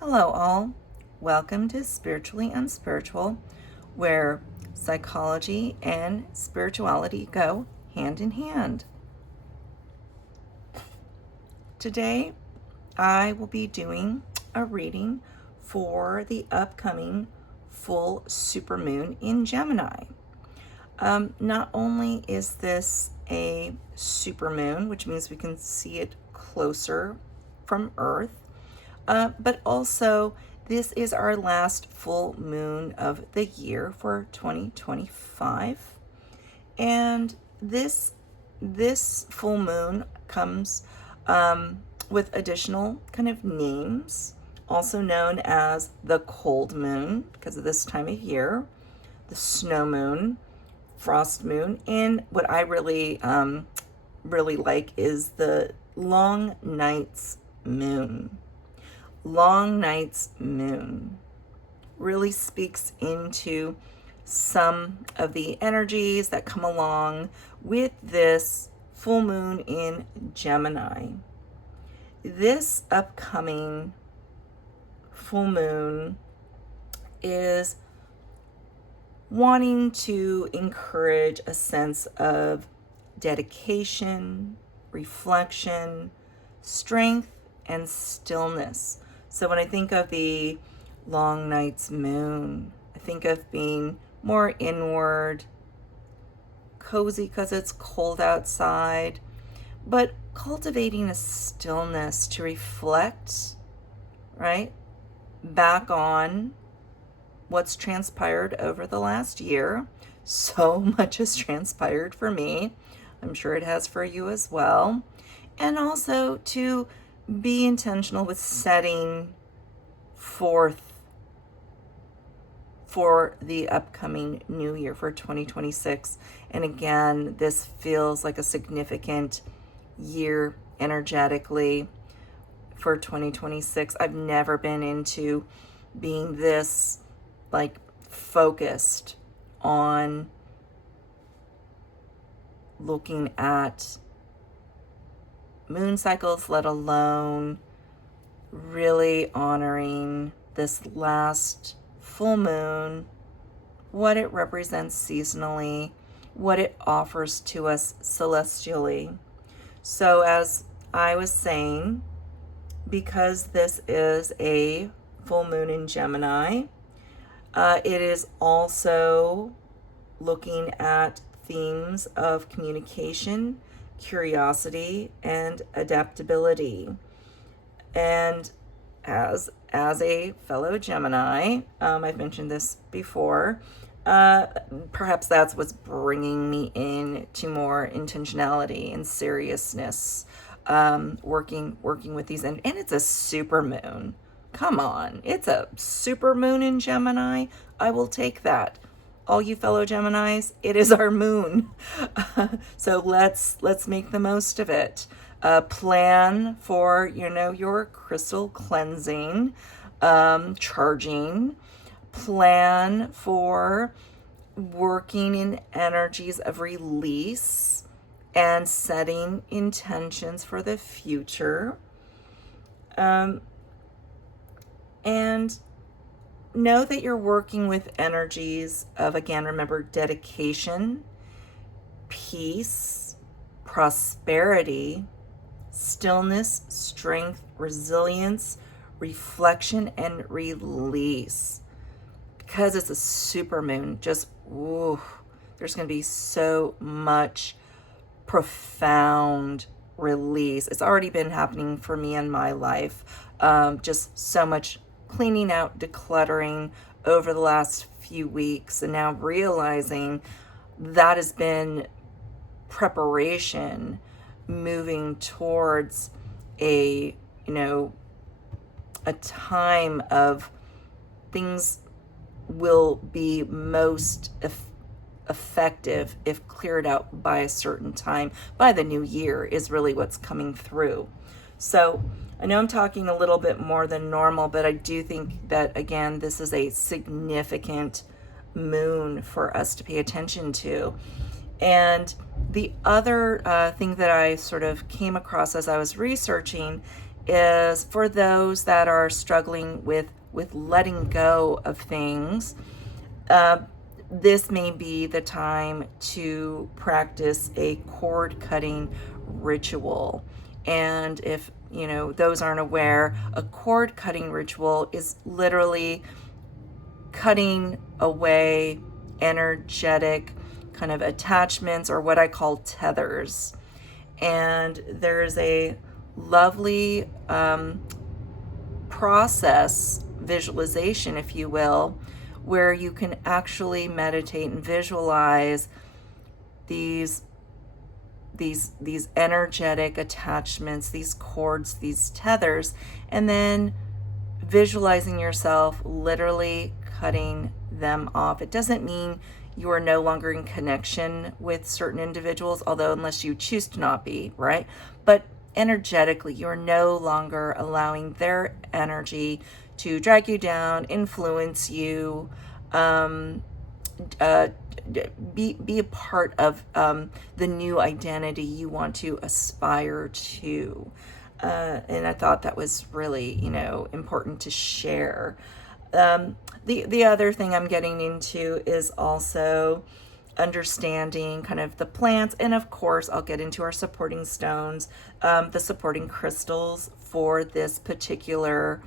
Hello, all. Welcome to Spiritually Unspiritual, where psychology and spirituality go hand in hand. Today, I will be doing a reading for the upcoming full supermoon in Gemini. Not only is this a supermoon, which means we can see it closer from Earth, but also this is our last full moon of the year for 2025. And this full moon comes with additional kind of names, also known as the cold moon because of this time of year, the snow moon, frost moon, and what I really like is the long night's moon. Long night's moon really speaks into some of the energies that come along with this full moon in Gemini. This upcoming full moon is wanting to encourage a sense of dedication, reflection, strength, and stillness. So when I think of the long night's moon, I think of being more inward, cozy because it's cold outside, but cultivating a stillness to reflect, right, back on what's transpired over the last year. So much has transpired for me. I'm sure it has for you as well. And also to be intentional with setting forth for the upcoming new year for 2026. And again, this feels like a significant year energetically for 2026. I've never been into being this focused on looking at moon cycles, let alone really honoring this last full moon, what it represents seasonally, what it offers to us celestially. So as I was saying, because this is a full moon in Gemini, it is also looking at themes of communication, curiosity, and adaptability. And as a fellow Gemini, I've mentioned this before, perhaps that's what's bringing me in to more intentionality and seriousness, working with these, and it's a super moon. Come on, it's a super moon in Gemini. I will take that. All you fellow Geminis, it is our moon. So let's make the most of it. Plan for, your crystal cleansing, charging. Plan for working in energies of release and setting intentions for the future. And know that you're working with energies of, again, remember, dedication, peace, prosperity, stillness, strength, resilience, reflection, and release. Because it's a super moon, there's going to be so much profound release. It's already been happening for me in my life. Just so much cleaning out, decluttering over the last few weeks, and now realizing that has been preparation moving towards a time of things will be most effective if cleared out by a certain time. By the new year is really what's coming through. So I know I'm talking a little bit more than normal, but I do think that, again, this is a significant moon for us to pay attention to. And the other thing that I sort of came across as I was researching is for those that are struggling with letting go of things. This may be the time to practice a cord cutting ritual. And if those aren't aware, a cord cutting ritual is literally cutting away energetic kind of attachments, or what I call tethers. And there's a lovely process, visualization, if you will, where you can actually meditate and visualize these energetic attachments, these cords, these tethers, and then visualizing yourself literally cutting them off. It doesn't mean you are no longer in connection with certain individuals, although unless you choose to not be, right? But energetically, you're no longer allowing their energy to drag you down, influence you, be a part of the new identity you want to aspire to. And I thought that was really, important to share. The other thing I'm getting into is also understanding kind of the plants, and of course I'll get into our supporting stones, the supporting crystals for this particular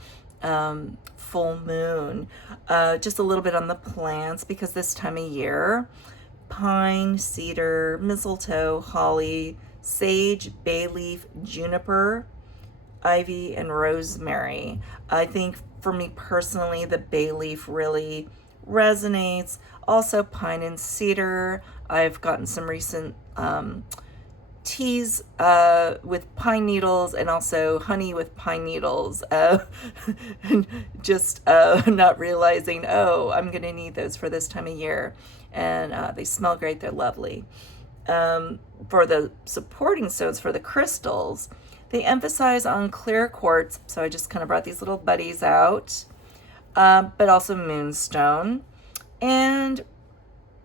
full moon. Just a little bit on the plants, because this time of year, pine, cedar, mistletoe, holly, sage, bay leaf, juniper, ivy, and rosemary. I think for me personally, the bay leaf really resonates. Also pine and cedar. I've gotten some recent teas with pine needles, and also honey with pine needles, and just not realizing, I'm gonna need those for this time of year. And they smell great, they're lovely. For the supporting stones, for the crystals, they emphasize on clear quartz, so I just kind of brought these little buddies out, but also moonstone. And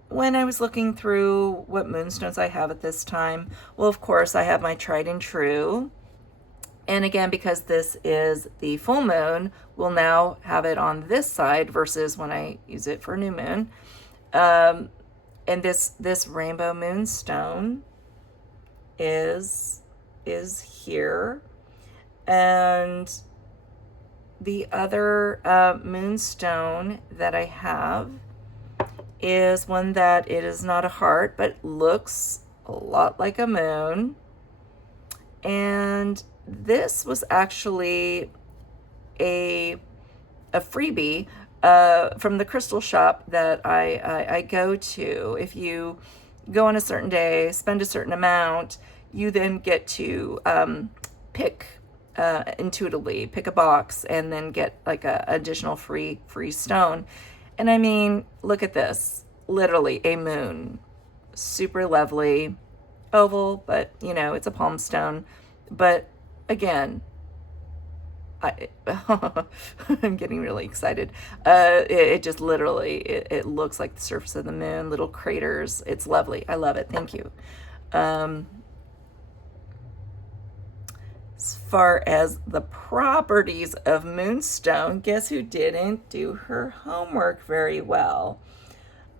when I was looking through what moonstones I have at this time, well, of course, I have my tried and true. And again, because this is the full moon, we'll now have it on this side versus when I use it for new moon. And this rainbow moonstone is here. And the other moonstone that I have is one that it is not a heart, but looks a lot like a moon. And this was actually a freebie from the crystal shop that I go to. If you go on a certain day, spend a certain amount, you then get to pick intuitively, pick a box, and then get like a additional free stone. And I mean, look at this, literally a moon, super lovely, oval, but it's a palm stone. But again, I'm getting really excited. It just literally, it looks like the surface of the moon, little craters. It's lovely. I love it. Thank you. As far as the properties of moonstone, guess who didn't do her homework very well?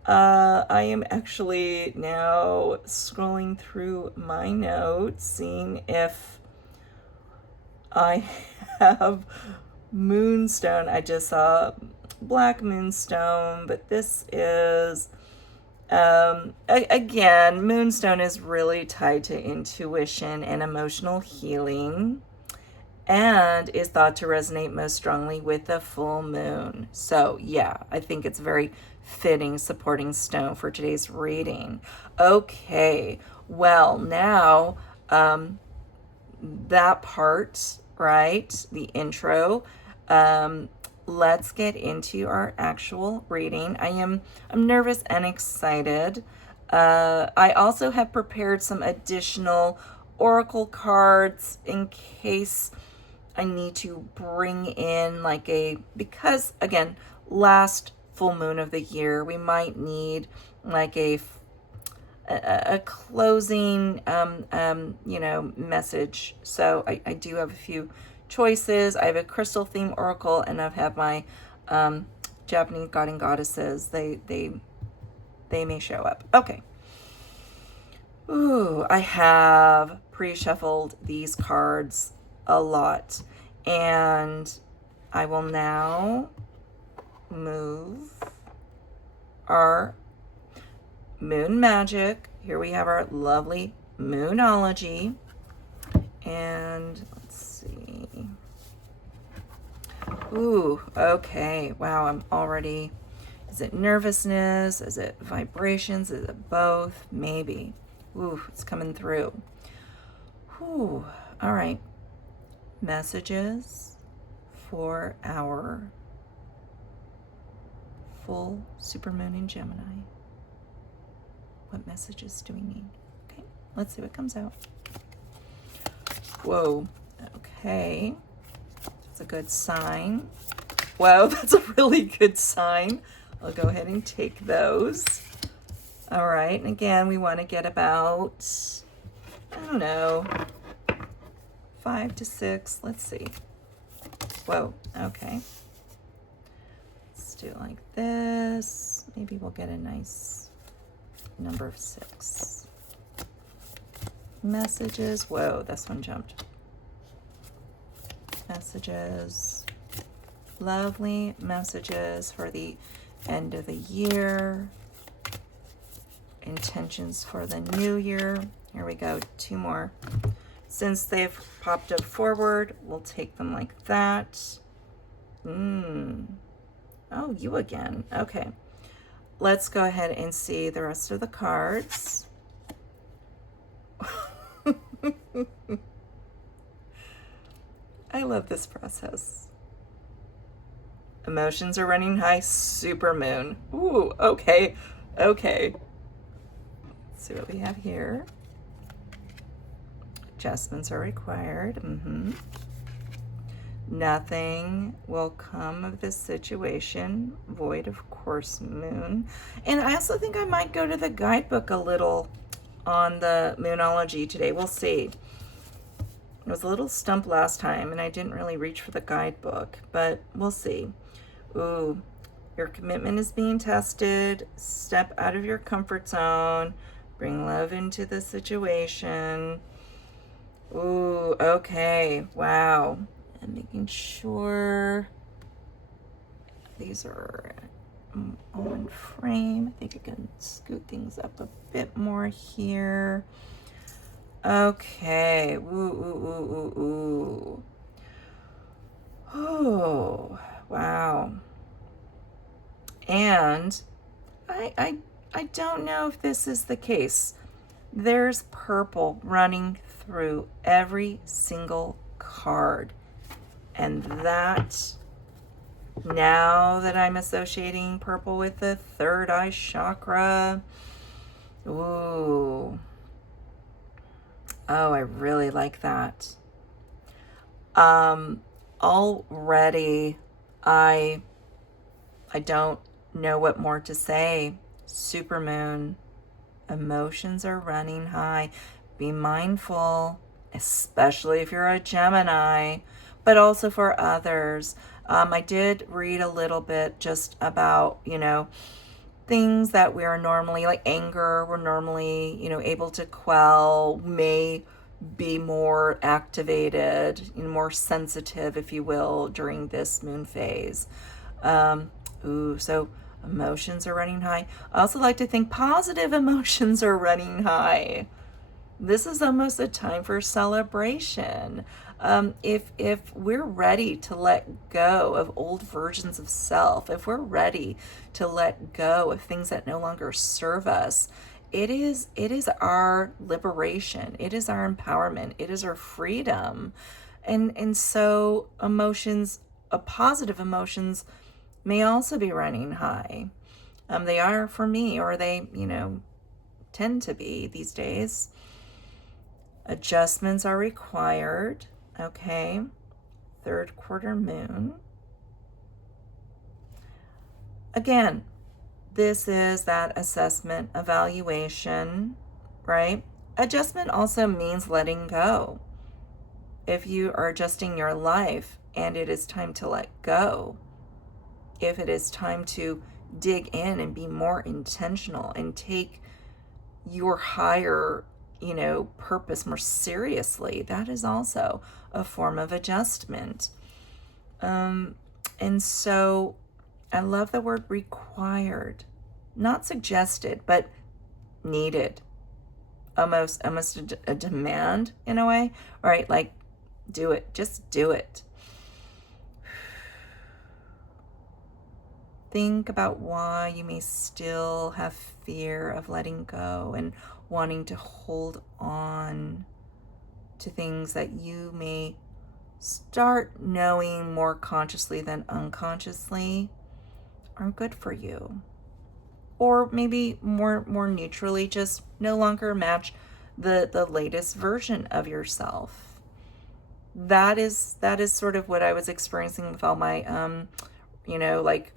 I am actually now scrolling through my notes, seeing if I have moonstone. I just saw black moonstone, but this is again, moonstone is really tied to intuition and emotional healing, and is thought to resonate most strongly with the full moon. So yeah, I think it's very fitting supporting stone for today's reading. Okay, well, now that part, right, the intro, let's get into our actual reading. I'm nervous and excited. I also have prepared some additional oracle cards in case I need to bring in because again, last full moon of the year, we might need like a closing message. So I do have a few choices. I have a crystal theme oracle, and I've had my Japanese god and goddesses. They may show up. Okay. Ooh, I have pre-shuffled these cards a lot, and I will now move our moon magic. Here we have our lovely Moonology, and let's see. Ooh, okay. Wow, I'm already, is it nervousness? Is it vibrations? Is it both? Maybe. Ooh, it's coming through. Ooh, all right. Messages for our full supermoon in Gemini. What messages do we need? Okay, let's see what comes out. Whoa, okay. That's a good sign. Whoa, that's a really good sign. I'll go ahead and take those. All right, and again, we want to get about, I don't know, 5 to 6. Let's see. Whoa, okay. Let's do it like this. Maybe we'll get a nice number of 6. Messages. Whoa, this one jumped. Messages. Lovely messages for the end of the year. Intentions for the new year. Here we go, 2 more. Since they've popped up forward, we'll take them like that. Oh, you again. Okay. Let's go ahead and see the rest of the cards. I love this process. Emotions are running high, supermoon. Ooh, okay. Okay. Let's see what we have here. Adjustments are required. Nothing will come of this situation. Void, of course, moon. And I also think I might go to the guidebook a little on the Moonology today. We'll see. I was a little stumped last time, and I didn't really reach for the guidebook, but we'll see. Ooh, your commitment is being tested. Step out of your comfort zone. Bring love into the situation. Ooh, okay. Wow. And making sure these are on frame. I think I can scoot things up a bit more here. Okay. Ooh, ooh, ooh, ooh, ooh. Oh, wow. And I don't know if this is the case. There's purple running through every single card. And that, now that I'm associating purple with the third eye chakra, ooh. Oh, I really like that. Already, I don't know what more to say. Supermoon, emotions are running high. Be mindful, especially if you're a Gemini, but also for others. I did read a little bit just about, things that we are normally, like anger, we're normally, able to quell, may be more activated, more sensitive, if you will, during this moon phase. So emotions are running high. I also like to think positive emotions are running high. This is almost a time for celebration. If we're ready to let go of old versions of self, if we're ready to let go of things that no longer serve us, it is our liberation. It is our empowerment. It is our freedom. And so emotions, positive emotions, may also be running high. They are for me, or they, tend to be these days. Adjustments are required. Okay. 3rd quarter moon. Again, this is that assessment evaluation, right? Adjustment also means letting go. if you are adjusting your life and it is time to let go, if it is time to dig in and be more intentional and take your higher, purpose more seriously, that is also a form of adjustment. And so I love the word required, not suggested, but needed. Almost a demand in a way, right? Like, do it, just do it. Think about why you may still have fear of letting go and wanting to hold on to things that you may start knowing more consciously than unconsciously aren't good for you. Or maybe more neutrally, just no longer match the latest version of yourself. That is sort of what I was experiencing with all my like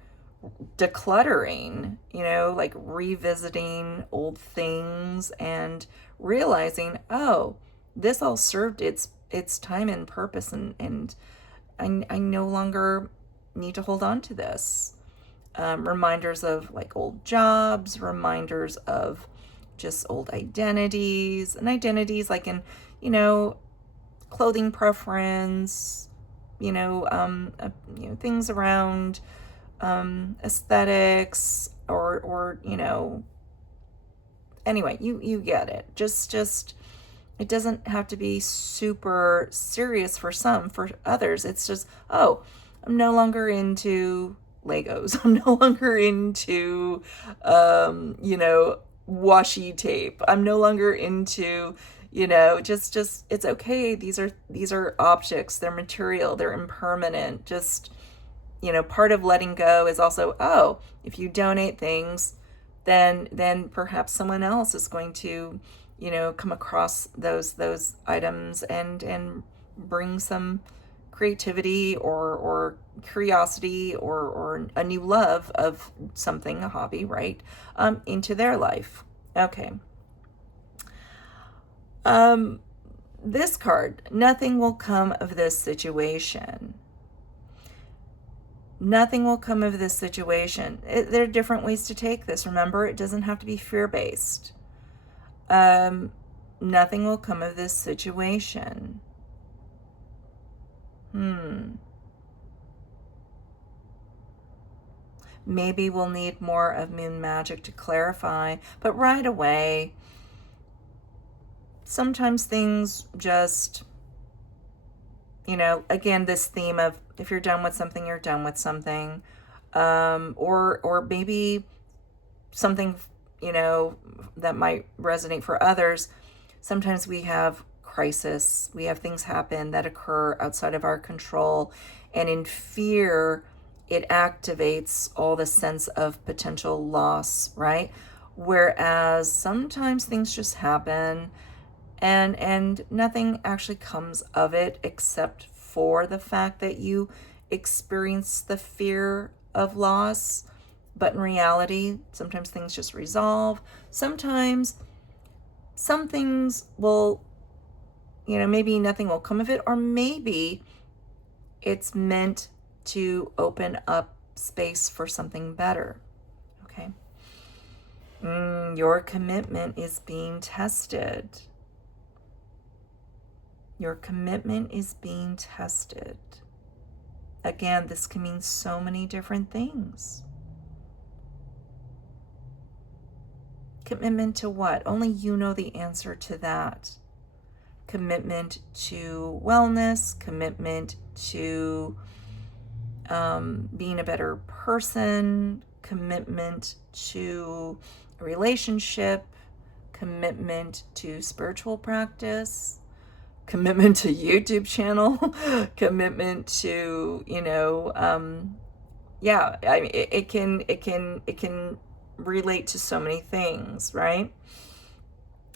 decluttering, like revisiting old things and realizing, oh, this all served its time and purpose, and I no longer need to hold on to this. Reminders of like old jobs, reminders of just old identities, and identities like in, clothing preference, things around aesthetics or anyway, you get it. Just it doesn't have to be super serious for some. For others, it's just, oh, I'm no longer into Legos. I'm no longer into, washi tape. I'm no longer into, just it's okay. These are objects. They're material. They're impermanent. Just, part of letting go is also, oh, if you donate things, then perhaps someone else is going to, come across those items and bring some creativity or curiosity or a new love of something, a hobby, right, into their life. Okay. This card, nothing will come of this situation. Nothing will come of this situation. There are different ways to take this. Remember, it doesn't have to be fear-based. Nothing will come of this situation. Maybe we'll need more of Moon Magic to clarify, but right away, sometimes things just, again, this theme of if you're done with something, you're done with something, or maybe something, that might resonate for others. Sometimes we have crisis, we have things happen that occur outside of our control, and in fear, it activates all the sense of potential loss, right? Whereas sometimes things just happen and nothing actually comes of it except for the fact that you experience the fear of loss. But in reality, sometimes things just resolve. Sometimes some things will, maybe nothing will come of it, or maybe it's meant to open up space for something better. Okay. Your commitment is being tested. Your commitment is being tested. Again, this can mean so many different things. Commitment to what? Only you know the answer to that. Commitment to wellness, commitment to being a better person, commitment to a relationship, commitment to spiritual practice, commitment to YouTube channel, commitment to, I mean, it can relate to so many things, right?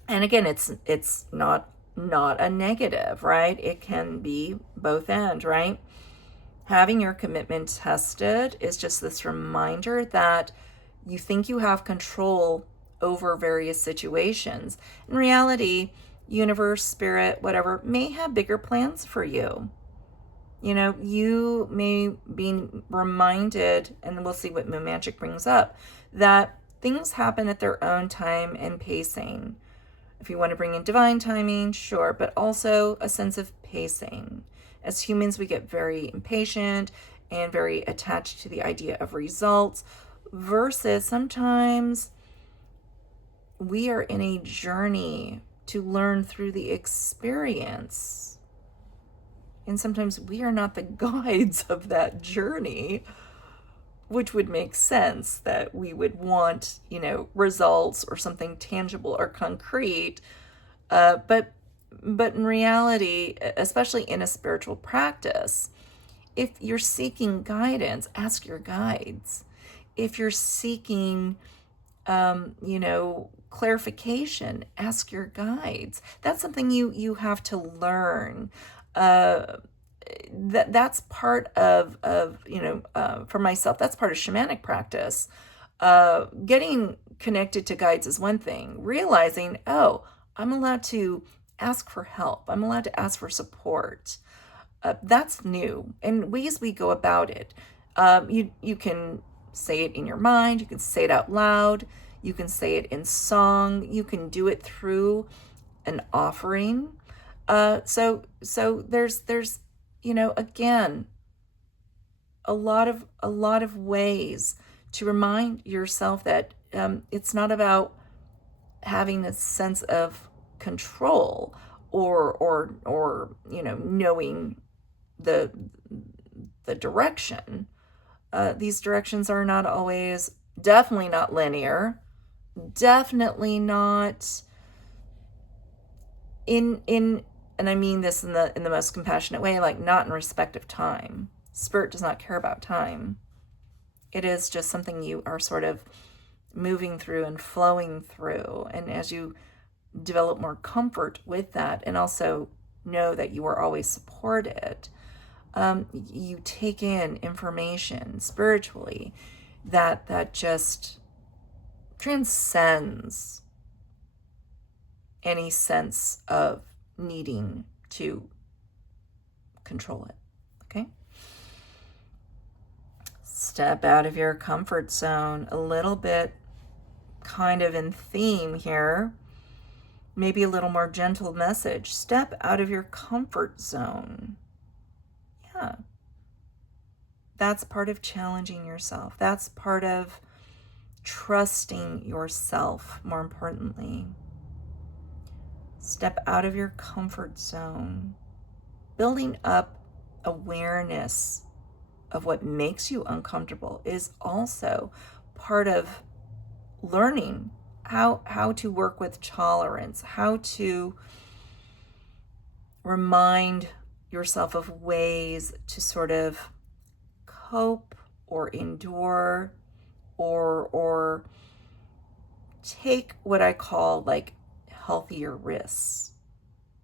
And again, it's not a negative, right? It can be both and, right? Having your commitment tested is just this reminder that you think you have control over various situations. In reality, universe, spirit, whatever, may have bigger plans for you. You know, you may be reminded, and we'll see what Moon Magic brings up, that things happen at their own time and pacing. If you want to bring in divine timing, sure, but also a sense of pacing. As humans, we get very impatient and very attached to the idea of results, versus sometimes we are in a journey to learn through the experience. And sometimes we are not the guides of that journey, which would make sense that we would want, results or something tangible or concrete. But in reality, especially in a spiritual practice, if you're seeking guidance, ask your guides. If you're seeking, clarification, ask your guides. That's something you have to learn. That's part of for myself, that's part of shamanic practice. Getting connected to guides is one thing. Realizing, oh, I'm allowed to ask for help. I'm allowed to ask for support. That's new. And ways we go about it. You can say it in your mind. You can say it out loud. You can say it in song. You can do it through an offering. So there's again, a lot of ways to remind yourself that it's not about having a sense of control or knowing the direction. These directions are not always, definitely not linear, definitely not in and I mean this in the most compassionate way, like not in respect of time. Spirit does not care about time. It is just something you are sort of moving through and flowing through. And as you develop more comfort with that, and also know that you are always supported, you take in information spiritually that just transcends any sense of needing to control it. Okay? Step out of your comfort zone a little bit, kind of in theme here. Maybe a little more gentle message. Step out of your comfort zone. Yeah. That's part of challenging yourself. That's part of trusting yourself, more importantly. Step out of your comfort zone. Building up awareness of what makes you uncomfortable is also part of learning how to work with tolerance, how to remind yourself of ways to sort of cope or endure or take what I call like healthier risks.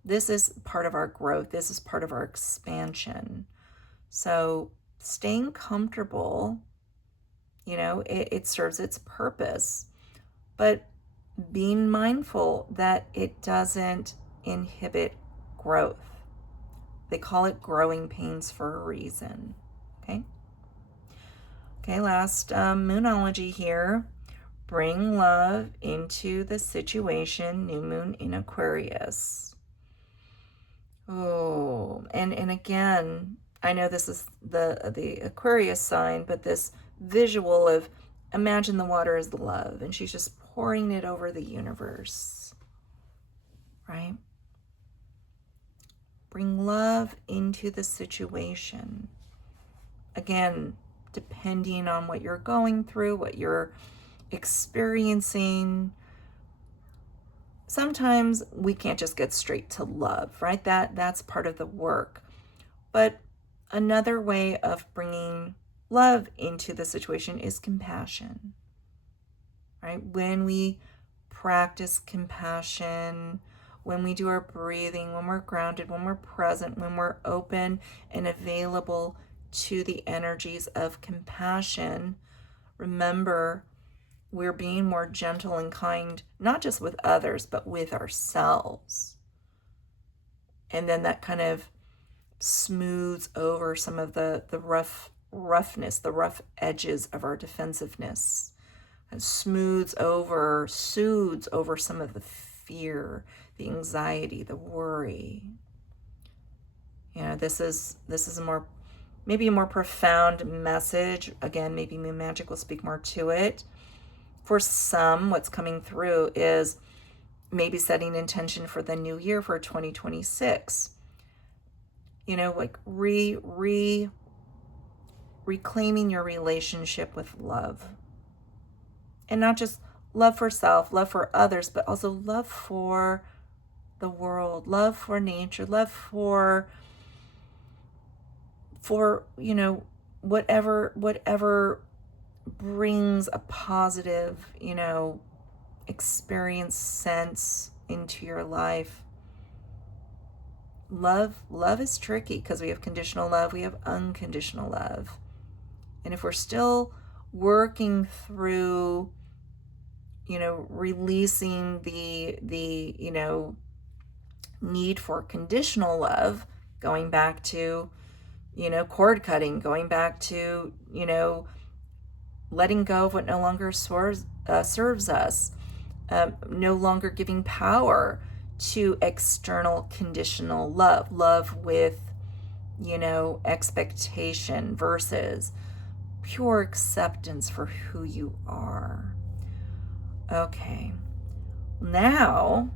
This is part of our growth. This is part of our expansion. So staying comfortable, it serves its purpose, but being mindful that it doesn't inhibit growth. They call it growing pains for a reason. Okay, last Moonology here. Bring love into the situation. New moon in Aquarius. Oh, and again, I know this is the Aquarius sign, but this visual of imagine the water as the love, and she's just pouring it over the universe, right? Bring love into the situation. Again, depending on what you're going through, what you're experiencing, sometimes we can't just get straight to love, right? That's part of the work. But another way of bringing love into the situation is compassion, right? When we practice compassion, when we do our breathing, when we're grounded, when we're present, when we're open and available to the energies of compassion, remember, we're being more gentle and kind, not just with others, but with ourselves. And then that kind of smooths over some of the roughness, the rough edges of our defensiveness, and soothes over some of the fear, the anxiety, the worry. You know, this is maybe a more profound message. Again, maybe Moon Magick will speak more to it. For some, what's coming through is maybe setting intention for the new year, for 2026. You know, like reclaiming your relationship with love. And not just love for self, love for others, but also love for the world, love for nature, love for you know, whatever brings a positive, you know, experience, sense into your life. Love is tricky because we have conditional love, we have unconditional love. And if we're still working through, you know, releasing the you know, need for conditional love, going back to, you know, cord cutting, going back to, you know, letting go of what no longer serves us, no longer giving power to external conditional love with, you know, expectation versus pure acceptance for who you are. Okay, now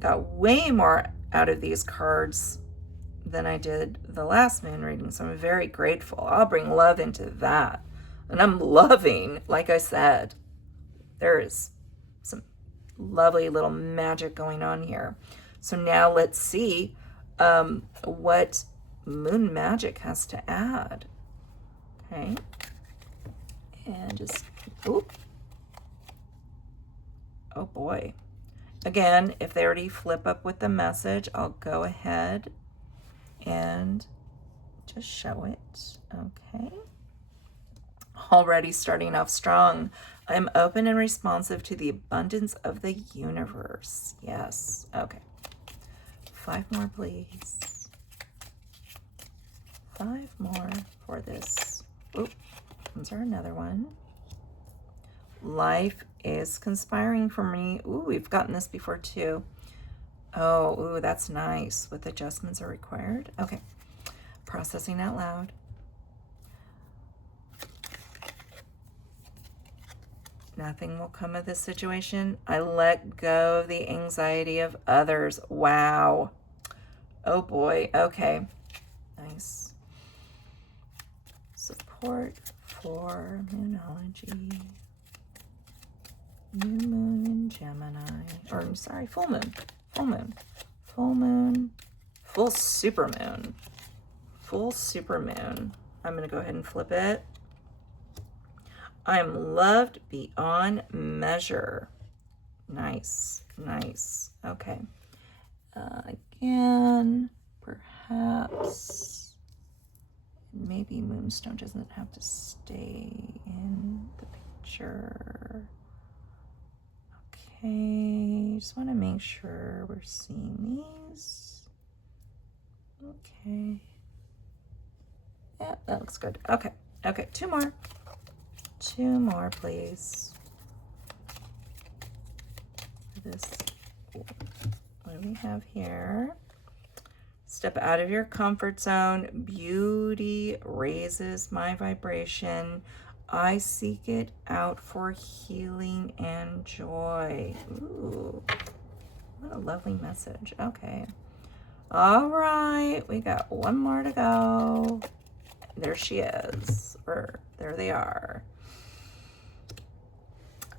got way more out of these cards than I did the last moon reading, so I'm very grateful. I'll bring love into that. And I'm loving, like I said, there is some lovely little magic going on here. So now let's see what Moon Magick has to add. Okay. And just, oop. Oh boy. Again, if they already flip up with the message, I'll go ahead and just show it. Okay. Already starting off strong. I'm open and responsive to the abundance of the universe. Yes. Okay. 5 more, please. 5 more for this. Oop. Is there another one? Life is conspiring for me. Ooh, we've gotten this before too. Oh, ooh, that's nice. With adjustments are required. Okay. Processing out loud. Nothing will come of this situation. I let go of the anxiety of others. Wow. Oh boy. Okay. Nice. Support for Moonology. New moon in Gemini. Or, I'm sorry, full moon. Full moon. Full moon. Full supermoon. Full supermoon. I'm going to go ahead and flip it. I'm loved beyond measure. Nice. Nice. Okay. Again, perhaps, maybe Moonstone doesn't have to stay in the picture. Okay, just want to make sure we're seeing these. Okay. Yeah, that looks good. Okay. Okay, 2 more. 2 more, please. This, what do we have here? Step out of your comfort zone. Beauty raises my vibration. I seek it out for healing and joy. Ooh, what a lovely message. Okay. All right, we got 1 more to go. There she is. Or there they are.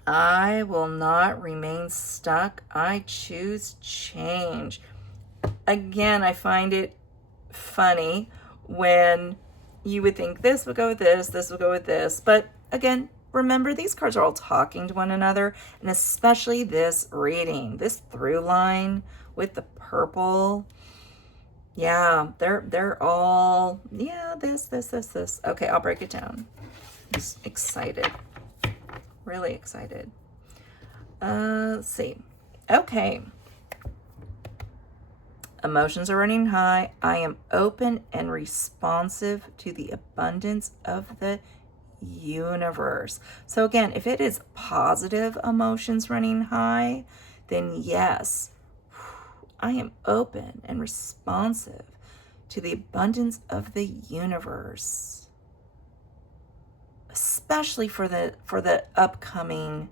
I will not remain stuck. I choose change. Again, I find it funny when you would think this would go with this would go with this. But again, remember, these cards are all talking to one another, and especially this reading, this through line with the purple. Yeah, they're all, yeah, this. Okay, I'll break it down. I'm just excited. Really excited. Let's see. Okay. Emotions are running high. I am open and responsive to the abundance of the universe. So again, if it is positive emotions running high, then yes, I am open and responsive to the abundance of the universe, especially for the upcoming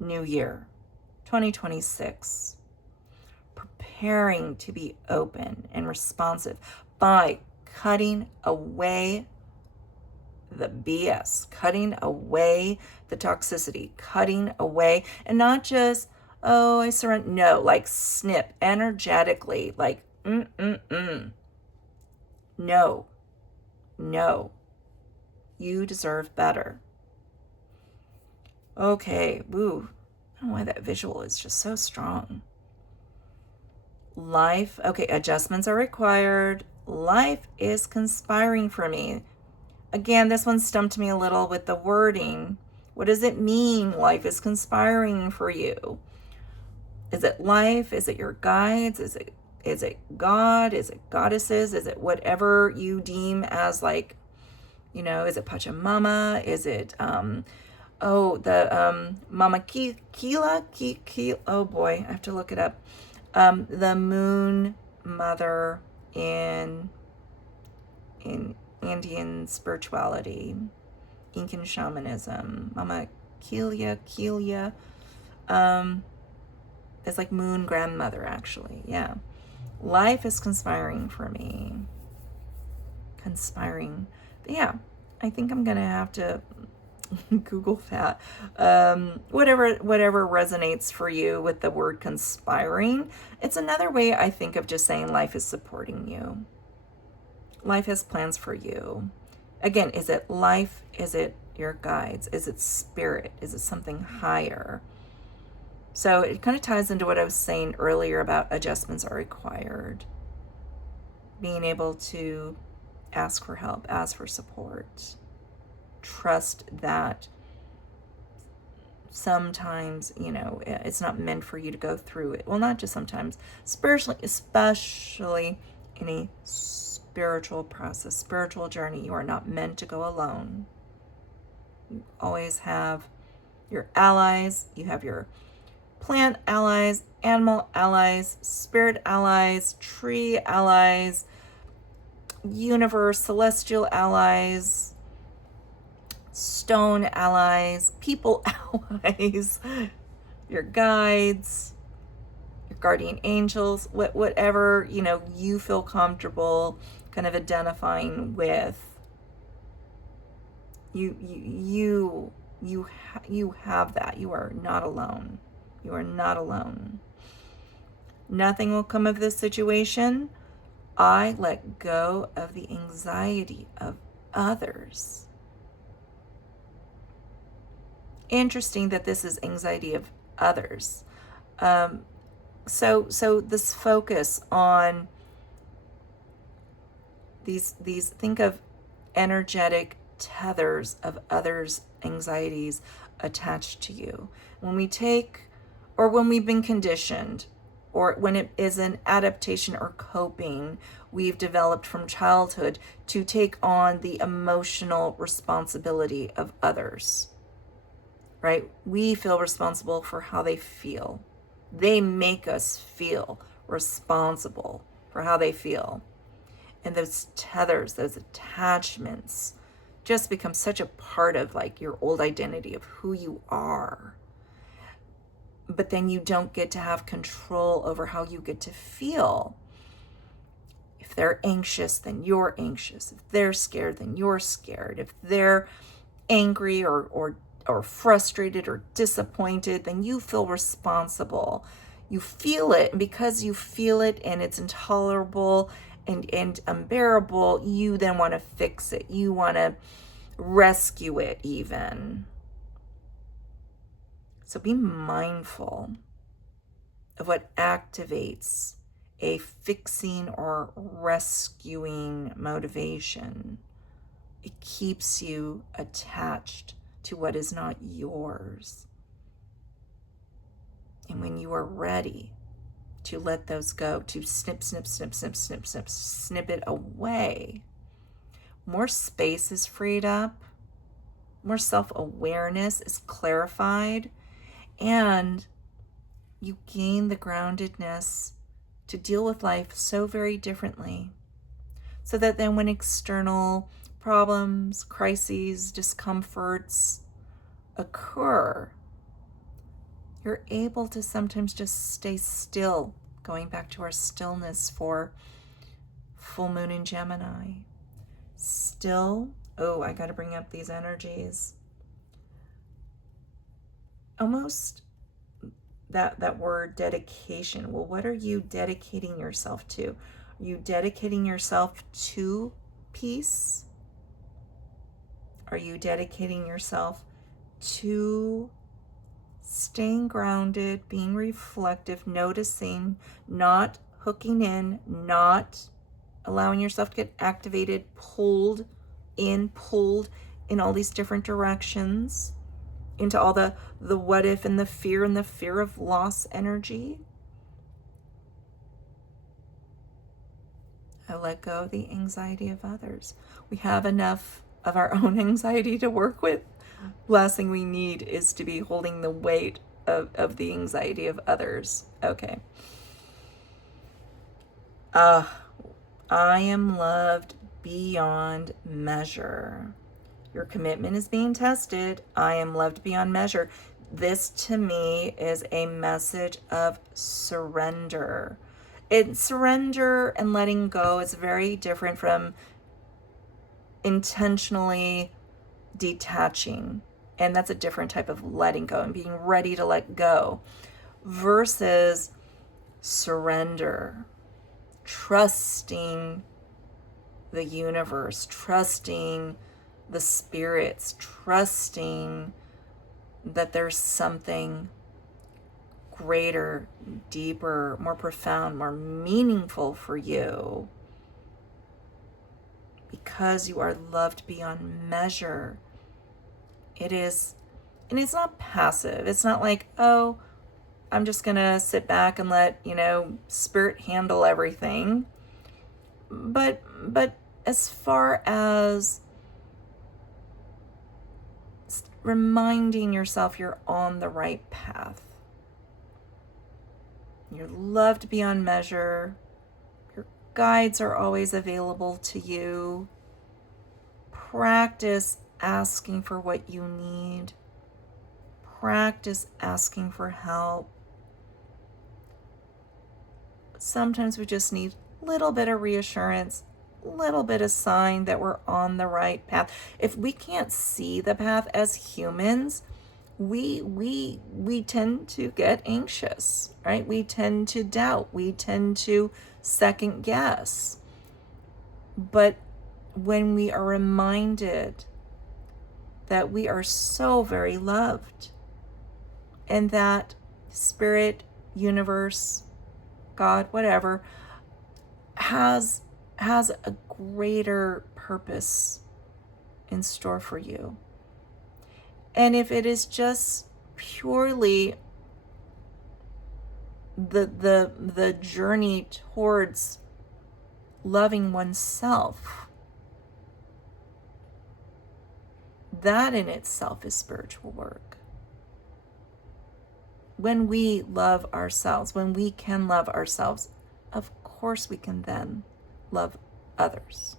new year, 2026. Preparing to be open and responsive by cutting away the BS, cutting away the toxicity, cutting away, and not just, oh, I surrender. No, like snip energetically, like, No, no, you deserve better. Okay, woo. I don't know why that visual is just so strong. Life, okay, adjustments are required. Life is conspiring for me. Again, this one stumped me a little with the wording. What does it mean, life is conspiring for you? Is it life? Is it your guides? Is it God? Is it goddesses? Is it whatever you deem as, like, is it Pachamama? Is it Mama Kila? Oh boy, I have to look it up. The moon mother in Indian spirituality, Incan shamanism, Mama Kelia, is like moon grandmother, actually. Yeah. Life is conspiring for me. Conspiring. But yeah, I think I'm gonna have to Google that. Whatever resonates for you with the word conspiring. It's another way, I think, of just saying life is supporting you. Life has plans for you. Again, is it life? Is it your guides? Is it spirit? Is it something higher? So it kind of ties into what I was saying earlier about adjustments are required. Being able to ask for help, ask for support. Trust that sometimes, it's not meant for you to go through it. Well, not just sometimes, spiritually, especially in a spiritual process, spiritual journey, you are not meant to go alone. You always have your allies. You have your plant allies, animal allies, spirit allies, tree allies, universe, celestial allies, stone allies, people allies, your guides, your guardian angels, whatever, you feel comfortable kind of identifying with. You have that. You are not alone. You are not alone. Nothing will come of this situation. I let go of the anxiety of others. Interesting that this is anxiety of others. So this focus on these think of energetic tethers of others' anxieties attached to you. When we take, or when we've been conditioned, or when it is an adaptation or coping we've developed from childhood to take on the emotional responsibility of others, right? We feel responsible for how they feel. They make us feel responsible for how they feel. And those tethers, those attachments just become such a part of like your old identity of who you are. But then you don't get to have control over how you get to feel. If they're anxious, then you're anxious. If they're scared, then you're scared. If they're angry or frustrated or disappointed, then you feel responsible. You feel it, and because you feel it and it's intolerable and unbearable, you then want to fix it. You want to rescue it even. So be mindful of what activates a fixing or rescuing motivation. It keeps you attached to what is not yours. And when you are ready, to let those go, to snip, snip, snip, snip, snip, snip, snip it away. More space is freed up, more self-awareness is clarified, and you gain the groundedness to deal with life so very differently. So that then when external problems, crises, discomforts occur, you're able to sometimes just stay still, going back to our stillness for full moon in Gemini. Still, I got to bring up these energies. Almost that word dedication. Well, what are you dedicating yourself to? Are you dedicating yourself to peace? Are you dedicating yourself to staying grounded, being reflective, noticing, not hooking in, not allowing yourself to get activated, pulled in all these different directions, into all the what if and the fear of loss energy? I let go of the anxiety of others. We have enough of our own anxiety to work with. Last thing we need is to be holding the weight of the anxiety of others. Okay. I am loved beyond measure. Your commitment is being tested. I am loved beyond measure. This to me is a message of surrender. Surrender and letting go is very different from intentionally detaching. And that's a different type of letting go and being ready to let go versus surrender, trusting the universe, trusting the spirits, trusting that there's something greater, deeper, more profound, more meaningful for you because you are loved beyond measure. It is, and it's not passive. It's not like, oh, I'm just gonna sit back and let, spirit handle everything. But as far as reminding yourself you're on the right path, you're loved beyond measure, your guides are always available to you. Practice asking for what you need. Practice asking for help. Sometimes we just need a little bit of reassurance, a little bit of sign that we're on the right path. If we can't see the path as humans, we tend to get anxious, right? We tend to doubt. We tend to second guess. But when we are reminded that we are so very loved and that spirit, universe, God, whatever, has a greater purpose in store for you. And if it is just purely the journey towards loving oneself, that in itself is spiritual work. When we love ourselves, when we can love ourselves, of course we can then love others.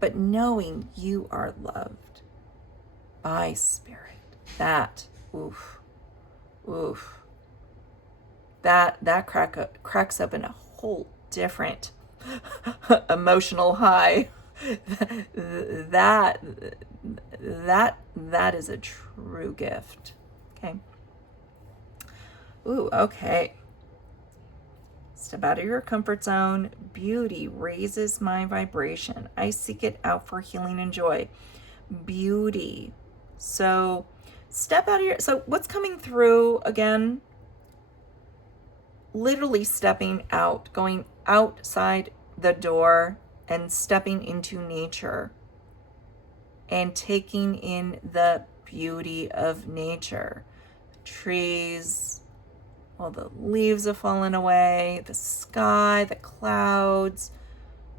But knowing you are loved by spirit, that that cracks open a whole different emotional high. that is a true gift. Okay. Okay. Step out of your comfort zone. Beauty raises my vibration. I seek it out for healing and joy. Beauty. So step out of your, so what's coming through again? Literally stepping out, going outside the door and stepping into nature and taking in the beauty of nature. Trees, all the leaves have fallen away, the sky, the clouds.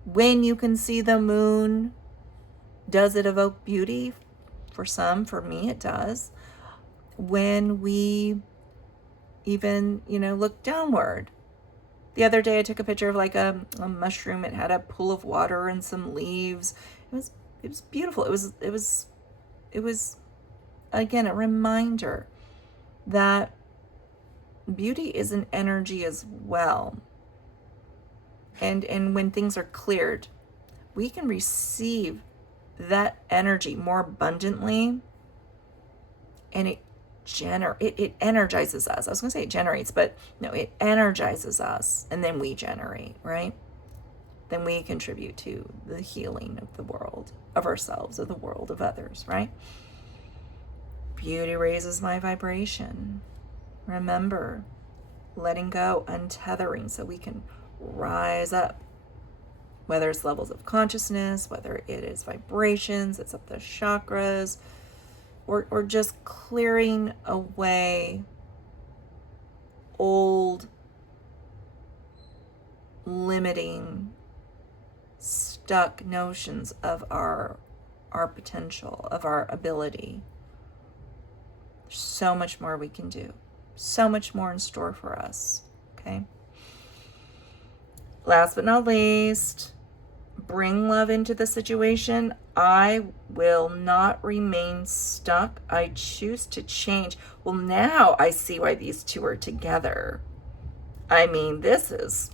When you can see the moon, does it evoke beauty? For some, for me, it does. When we even, look downward. The other day I took a picture of like a mushroom. It had a pool of water and some leaves. It was beautiful. It was again a reminder that beauty is an energy as well. And when things are cleared, we can receive that energy more abundantly, and it energizes us. I was going to say it generates, but no, it energizes us, and then we generate, right? Then we contribute to the healing of the world, of ourselves, of the world, of others, right? Beauty raises my vibration. Remember, letting go, untethering, so we can rise up. Whether it's levels of consciousness, whether it is vibrations, it's up the chakras, or just clearing away old, limiting, stuck notions of our potential, of our ability. There's so much more we can do. So much more in store for us, okay? Last but not least, bring love into the situation. I will not remain stuck. I choose to change. Well, now I see why these two are together. I mean, this is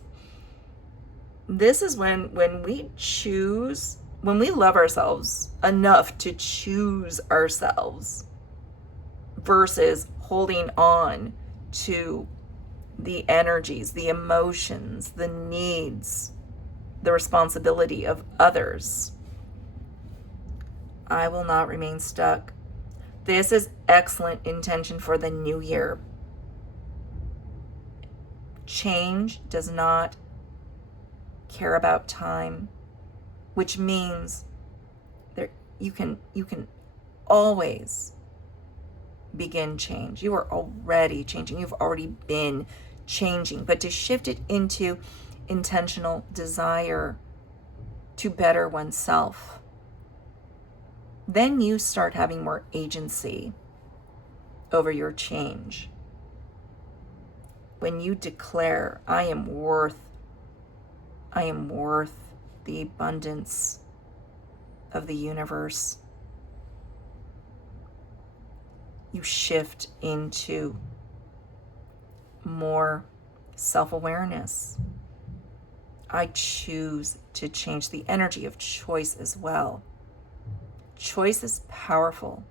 when we choose, when we love ourselves enough to choose ourselves versus holding on to the energies, the emotions, the needs, the responsibility of others. I will not remain stuck. This is excellent intention for the new year. Change does not care about time, which means you can always begin change. You are already changing. You've already been changing, but to shift it into intentional desire to better oneself, then you start having more agency over your change. When you declare, I am worth the abundance of the universe, you shift into more self-awareness. I choose to change, the energy of choice as well. Choice is powerful.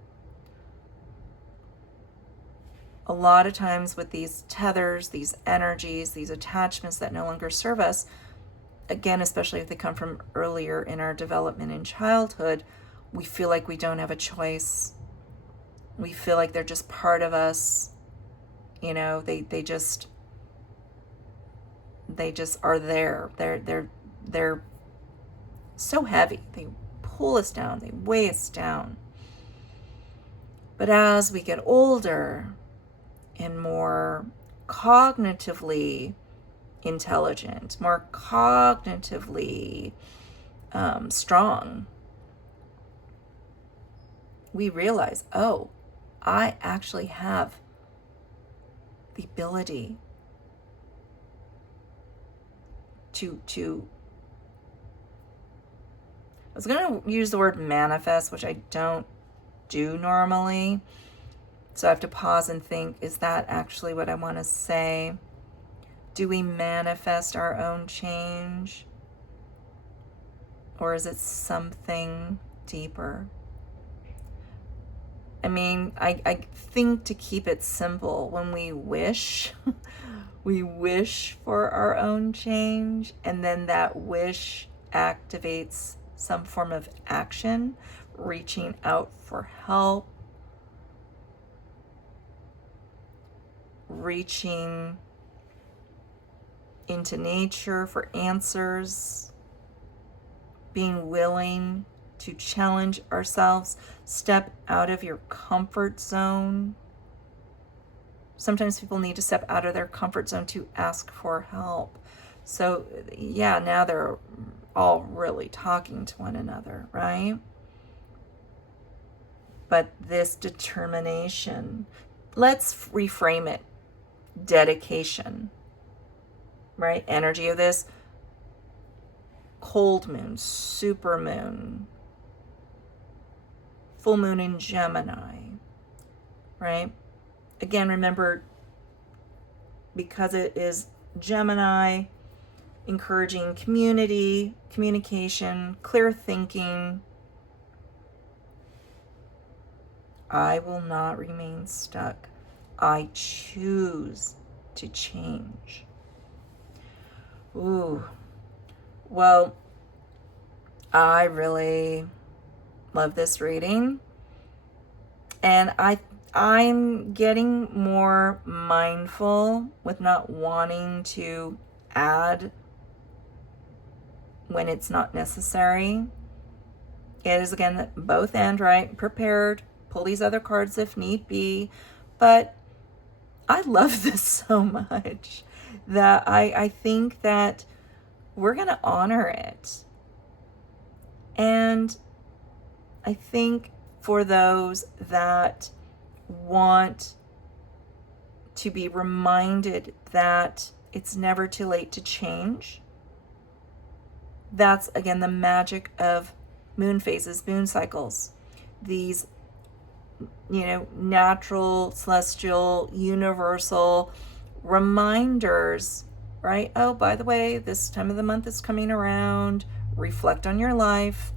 A lot of times with these tethers, these energies, these attachments that no longer serve us, again, especially if they come from earlier in our development in childhood, we feel like we don't have a choice. We feel like they're just part of us. They just are there. They're so heavy. They pull us down. They weigh us down. But as we get older and more cognitively intelligent, more cognitively strong, we realize, oh, I actually have the ability to I was going to use the word manifest, which I don't do normally. So I have to pause and think, is that actually what I want to say? Do we manifest our own change? Or is it something deeper? I mean, I think to keep it simple, when we wish, we wish for our own change, and then that wish activates some form of action, reaching out for help, reaching into nature for answers, being willing to challenge ourselves, step out of your comfort zone. Sometimes people need to step out of their comfort zone to ask for help. So yeah, now they're all really talking to one another, right? But this determination, let's reframe it. Dedication, right? Energy of this cold moon, super moon, full moon in Gemini, right? Again, remember, because it is Gemini, encouraging community, communication, clear thinking. I will not remain stuck. I choose to change. Ooh. Well, I really love this reading. And I'm getting more mindful with not wanting to add when it's not necessary. It is, again, both end, right? Prepared, pull these other cards if need be. But I love this so much that I think that we're going to honor it. And I think for those that want to be reminded that it's never too late to change, that's, again, the magic of moon phases, moon cycles. These, natural, celestial, universal reminders, right? Oh, by the way, this time of the month is coming around. Reflect on your life.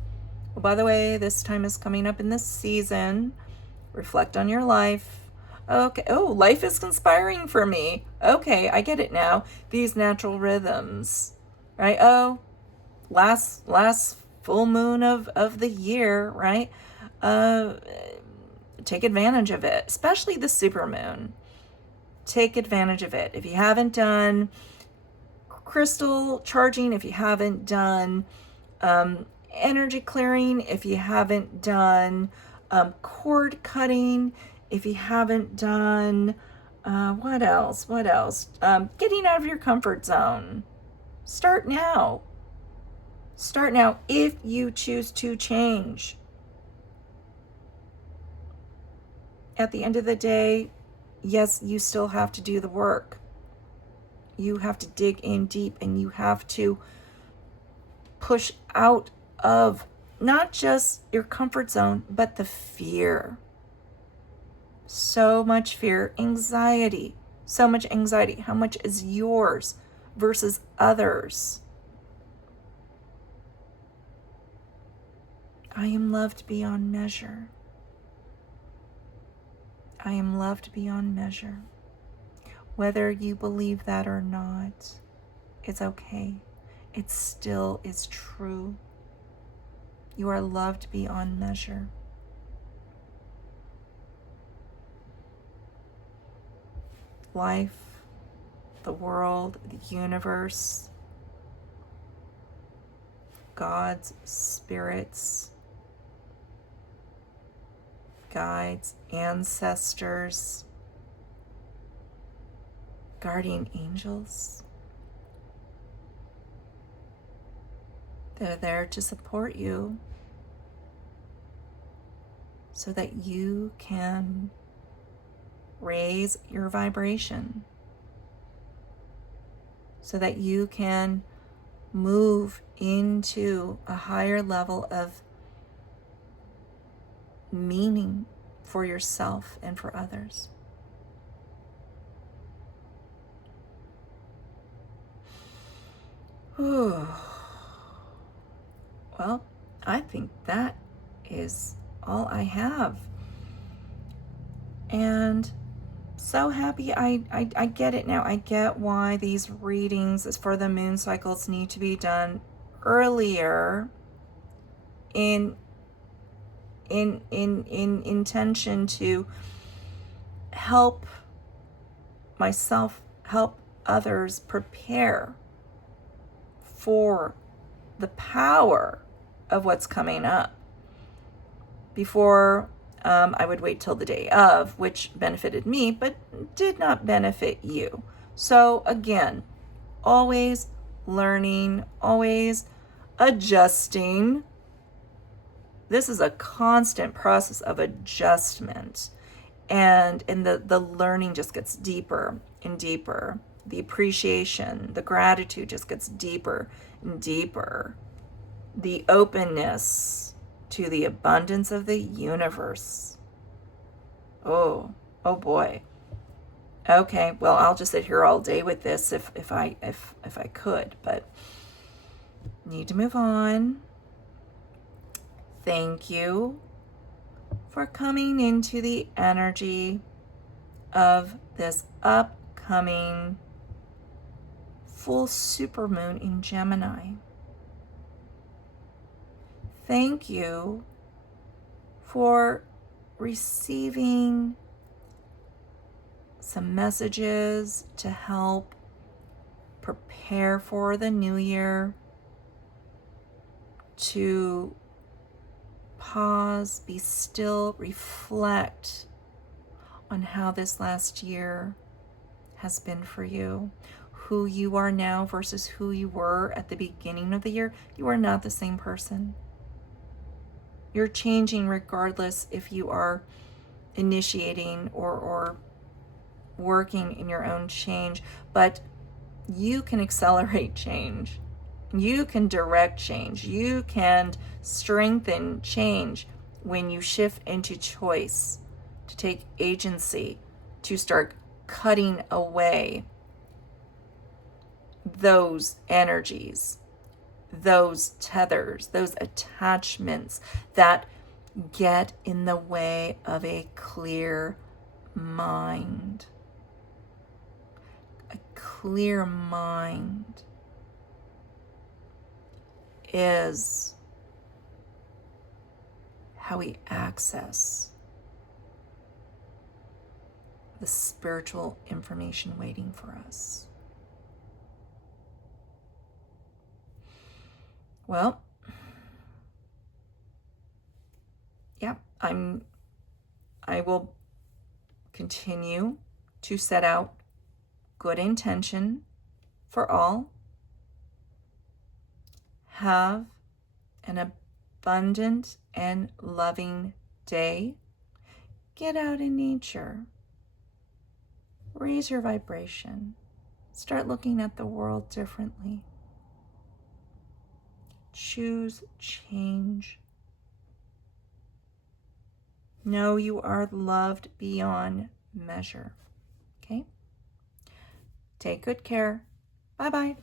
Oh, by the way, this time is coming up in this season. Reflect on your life. Okay. Oh, life is conspiring for me. Okay, I get it now. These natural rhythms, right? Oh, last full moon of the year, right? Take advantage of it, especially the supermoon. Take advantage of it. If you haven't done crystal charging, if you haven't done energy clearing, if you haven't done cord cutting, if you haven't done what else? Getting out of your comfort zone. Start now. Start now if you choose to change. At the end of the day, yes, you still have to do the work. You have to dig in deep, and you have to push out of not just your comfort zone, but the fear. So much fear, anxiety, so much anxiety. How much is yours versus others? I am loved beyond measure. I am loved beyond measure. Whether you believe that or not, it's okay. It still is true. You are loved beyond measure. Life, the world, the universe, God's spirits, guides, ancestors, guardian angels. They're there to support you so that you can raise your vibration, so that you can move into a higher level of meaning for yourself and for others. Ooh. Well, I think that is all I have. And so happy I get it now. I get why these readings for the moon cycles need to be done earlier in intention to help myself, help others prepare for the power of what's coming up before I would wait till the day of, which benefited me, but did not benefit you. So again, always learning, always adjusting. This is a constant process of adjustment. And the learning just gets deeper and deeper. The appreciation, the gratitude just gets deeper and deeper. The openness to the abundance of the universe. Oh boy. Okay, well, I'll just sit here all day with this if I could, but need to move on. Thank you for coming into the energy of this upcoming full supermoon in Gemini. Thank you for receiving some messages to help prepare for the new year, to pause, be still, reflect on how this last year has been for you, who you are now versus who you were at the beginning of the year. You are not the same person. You're changing regardless if you are initiating or working in your own change, but you can accelerate change. You can direct change. You can strengthen change when you shift into choice, to take agency, to start cutting away those energies, those tethers, those attachments that get in the way of a clear mind. A clear mind is how we access the spiritual information waiting for us. Well, yeah, I will continue to set out good intention for all. Have an abundant and loving day. Get out in nature. Raise your vibration. Start looking at the world differently. Choose change. Know you are loved beyond measure. Okay? Take good care. Bye-bye.